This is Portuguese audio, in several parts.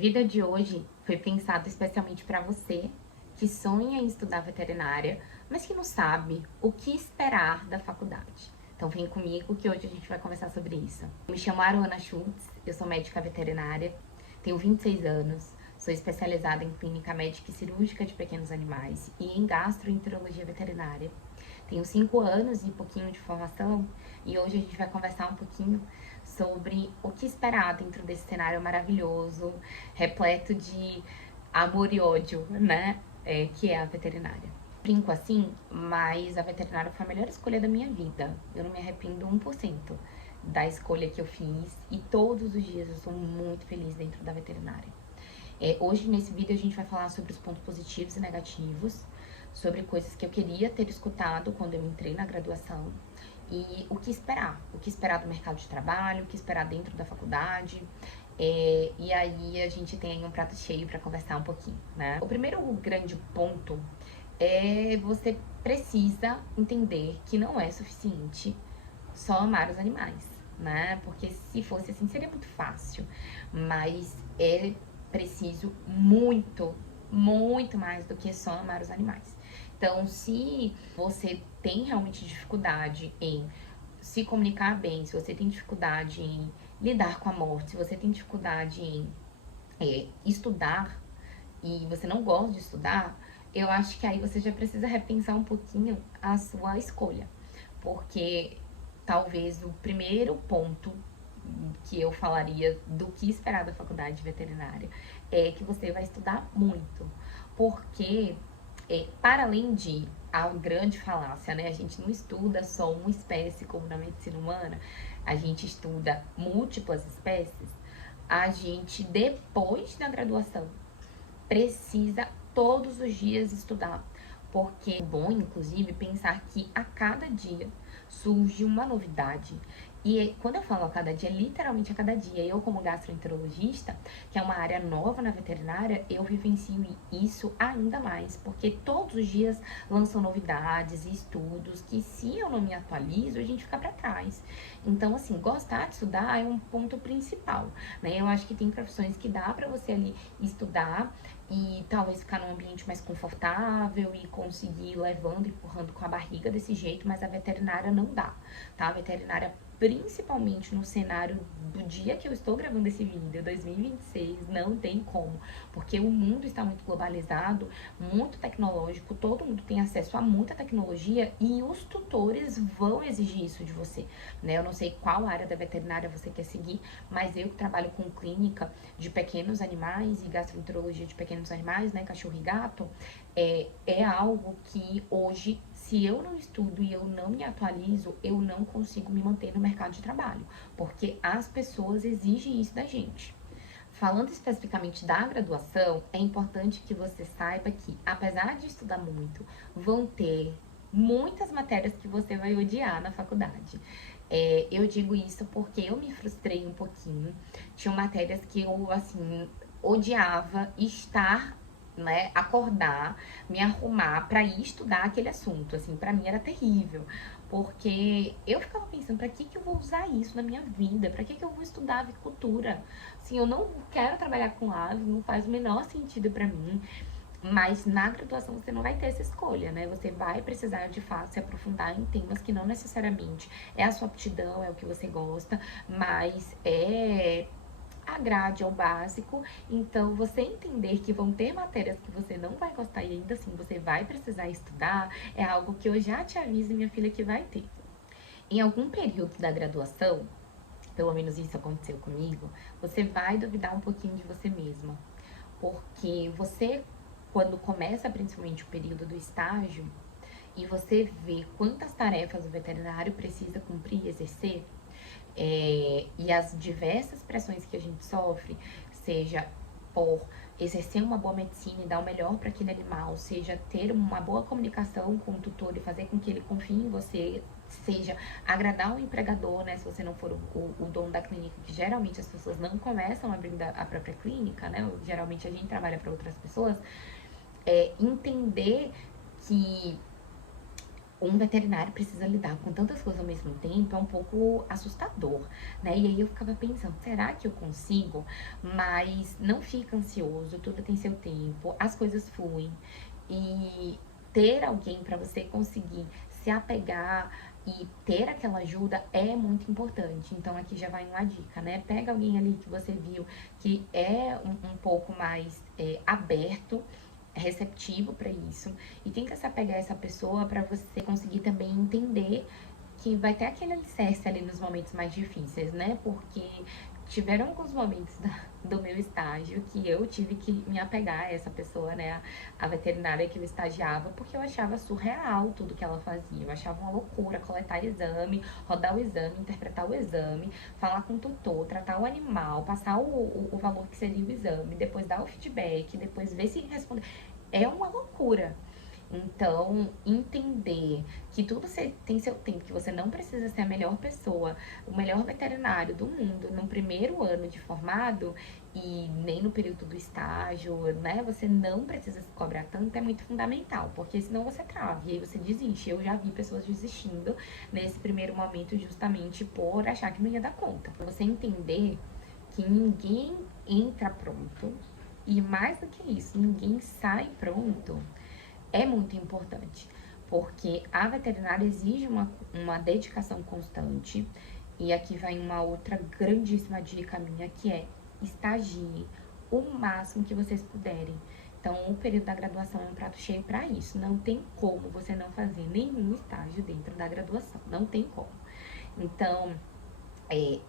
A vida de hoje foi pensado especialmente para você que sonha em estudar veterinária, mas que não sabe o que esperar da faculdade. Então vem comigo que hoje a gente vai conversar sobre isso. Eu me chamo Aruana Schultz, eu sou médica veterinária, tenho 26 anos, sou especializada em clínica médica e cirúrgica de pequenos animais e em gastroenterologia veterinária. Tenho 5 anos e pouquinho de formação e hoje a gente vai conversar um pouquinho sobre o que esperar dentro desse cenário maravilhoso, repleto de amor e ódio, né? Que é a veterinária. Brinco assim, mas a veterinária foi a melhor escolha da minha vida. Eu não me arrependo 1% da escolha que eu fiz e todos os dias eu sou muito feliz dentro da veterinária. Hoje, nesse vídeo, a gente vai falar sobre os pontos positivos e negativos, sobre coisas que eu queria ter escutado quando eu entrei na graduação e o que esperar do mercado de trabalho, o que esperar dentro da faculdade. E aí a gente tem aí um prato cheio para conversar um pouquinho, né? O primeiro grande ponto é você precisa entender que não é suficiente só amar os animais, né? Porque se fosse assim seria muito fácil, mas é preciso muito, muito mais do que só amar os animais. Então, se você tem realmente dificuldade em se comunicar bem, se você tem dificuldade em lidar com a morte, se você tem dificuldade em estudar e você não gosta de estudar, eu acho que aí você já precisa repensar um pouquinho a sua escolha. Porque talvez o primeiro ponto que eu falaria do que esperar da faculdade veterinária é que você vai estudar muito. Porque, para além de a grande falácia, né? A gente não estuda só uma espécie como na medicina humana, a gente estuda múltiplas espécies. A gente, depois da graduação, precisa todos os dias estudar, porque é bom, inclusive, pensar que a cada dia surge uma novidade. E quando eu falo a cada dia, literalmente a cada dia, eu como gastroenterologista, que é uma área nova na veterinária, eu vivencio isso ainda mais, porque todos os dias lançam novidades e estudos que se eu não me atualizo, a gente fica para trás. Então, assim, gostar de estudar é um ponto principal, né? Eu acho que tem profissões que dá para você ali estudar e talvez ficar num ambiente mais confortável e conseguir ir levando, empurrando com a barriga desse jeito, mas a veterinária não dá, tá? A veterinária, principalmente no cenário do dia que eu estou gravando esse vídeo, 2026, não tem como, porque o mundo está muito globalizado, muito tecnológico, todo mundo tem acesso a muita tecnologia e os tutores vão exigir isso de você, né? Eu não sei qual área da veterinária você quer seguir, mas eu que trabalho com clínica de pequenos animais e gastroenterologia de pequenos animais, né, cachorro e gato, é algo que hoje, se eu não estudo e eu não me atualizo, eu não consigo me manter no mercado de trabalho, porque as pessoas exigem isso da gente. Falando especificamente da graduação, é importante que você saiba que, apesar de estudar muito, vão ter muitas matérias que você vai odiar na faculdade. Eu digo isso porque eu me frustrei um pouquinho. Tinha matérias que eu, assim, odiava estar, né, acordar, me arrumar para ir estudar aquele assunto, assim, para mim era terrível, porque eu ficava pensando, para que eu vou usar isso na minha vida? Para que eu vou estudar avicultura? Assim, eu não quero trabalhar com aves, não faz o menor sentido para mim. Mas na graduação você não vai ter essa escolha, né? Você vai precisar de fato se aprofundar em temas que não necessariamente é a sua aptidão, é o que você gosta, mas a grade é o básico. Então, você entender que vão ter matérias que você não vai gostar e ainda assim você vai precisar estudar, é algo que eu já te aviso, minha filha, que vai ter. Em algum período da graduação, pelo menos isso aconteceu comigo, você vai duvidar um pouquinho de você mesma. Porque você, quando começa principalmente o período do estágio, e você vê quantas tarefas o veterinário precisa cumprir e exercer, e as diversas pressões que a gente sofre, seja por exercer uma boa medicina e dar o melhor para aquele animal, seja ter uma boa comunicação com o tutor e fazer com que ele confie em você, seja agradar o empregador, né, se você não for o dono da clínica, que geralmente as pessoas não começam abrindo a própria clínica, né, geralmente a gente trabalha para outras pessoas, entender que um veterinário precisa lidar com tantas coisas ao mesmo tempo, é um pouco assustador, né? E aí eu ficava pensando, será que eu consigo? Mas não fica ansioso, tudo tem seu tempo, as coisas fluem. E ter alguém para você conseguir se apegar e ter aquela ajuda é muito importante. Então aqui já vai uma dica, né? Pega alguém ali que você viu que é um pouco mais aberto, receptivo para isso, e tenta se apegar a essa pessoa para você conseguir também entender que vai ter aquele alicerce ali nos momentos mais difíceis, né? Porque tiveram alguns momentos do meu estágio que eu tive que me apegar a essa pessoa, né? A veterinária que eu estagiava, porque eu achava surreal tudo que ela fazia. Eu achava uma loucura coletar exame, rodar o exame, interpretar o exame, falar com o tutor, tratar o animal, passar o valor que seria o exame, depois dar o feedback, depois ver se responder. É uma loucura. Então, entender que tudo tem seu tempo, que você não precisa ser a melhor pessoa, o melhor veterinário do mundo no primeiro ano de formado e nem no período do estágio, né? Você não precisa se cobrar tanto, é muito fundamental, porque senão você trava e aí você desiste. Eu já vi pessoas desistindo nesse primeiro momento justamente por achar que não ia dar conta. Pra você entender que ninguém entra pronto e mais do que isso, ninguém sai pronto é muito importante, porque a veterinária exige uma dedicação constante. E aqui vai uma outra grandíssima dica minha, que é estagie o máximo que vocês puderem. Então, o período da graduação é um prato cheio para isso. Não tem como você não fazer nenhum estágio dentro da graduação. Não tem como. Então, é,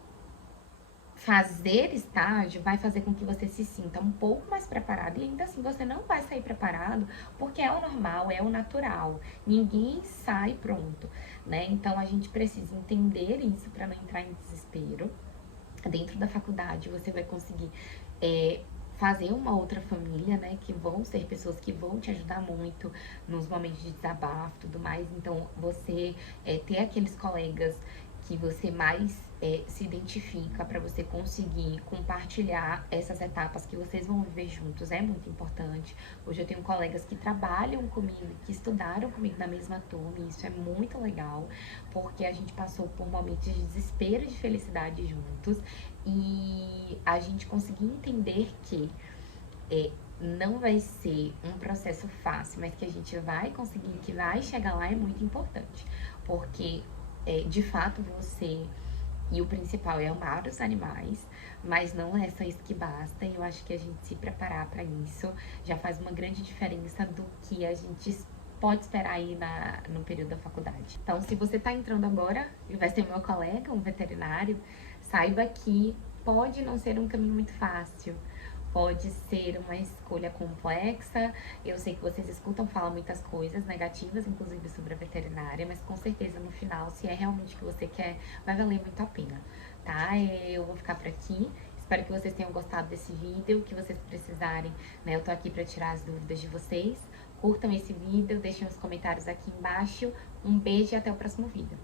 fazer estágio vai fazer com que você se sinta um pouco mais preparado e ainda assim você não vai sair preparado, porque é o normal, é o natural. Ninguém sai pronto, né? Então a gente precisa entender isso para não entrar em desespero. Dentro da faculdade você vai conseguir fazer uma outra família, né? Que vão ser pessoas que vão te ajudar muito nos momentos de desabafo e tudo mais. Então você ter aqueles colegas que você mais se identifica para você conseguir compartilhar essas etapas que vocês vão viver juntos é muito importante. Hoje eu tenho colegas que trabalham comigo, que estudaram comigo na mesma turma, e isso é muito legal, porque a gente passou por momentos de desespero e de felicidade juntos, e a gente conseguiu entender que não vai ser um processo fácil, mas que a gente vai conseguir, que vai chegar lá é muito importante, porque de fato você e o principal é amar os animais, mas não é só isso que basta. E eu acho que a gente se preparar para isso já faz uma grande diferença do que a gente pode esperar aí no período da faculdade. Então, se você está entrando agora e vai ser meu colega, um veterinário, saiba que pode não ser um caminho muito fácil. Pode ser uma escolha complexa. Eu sei que vocês escutam falar muitas coisas negativas, inclusive sobre a veterinária, mas com certeza no final, se é realmente o que você quer, vai valer muito a pena, tá? Eu vou ficar por aqui. Espero que vocês tenham gostado desse vídeo, que vocês precisarem, né? Eu tô aqui para tirar as dúvidas de vocês. Curtam esse vídeo, deixem os comentários aqui embaixo. Um beijo e até o próximo vídeo.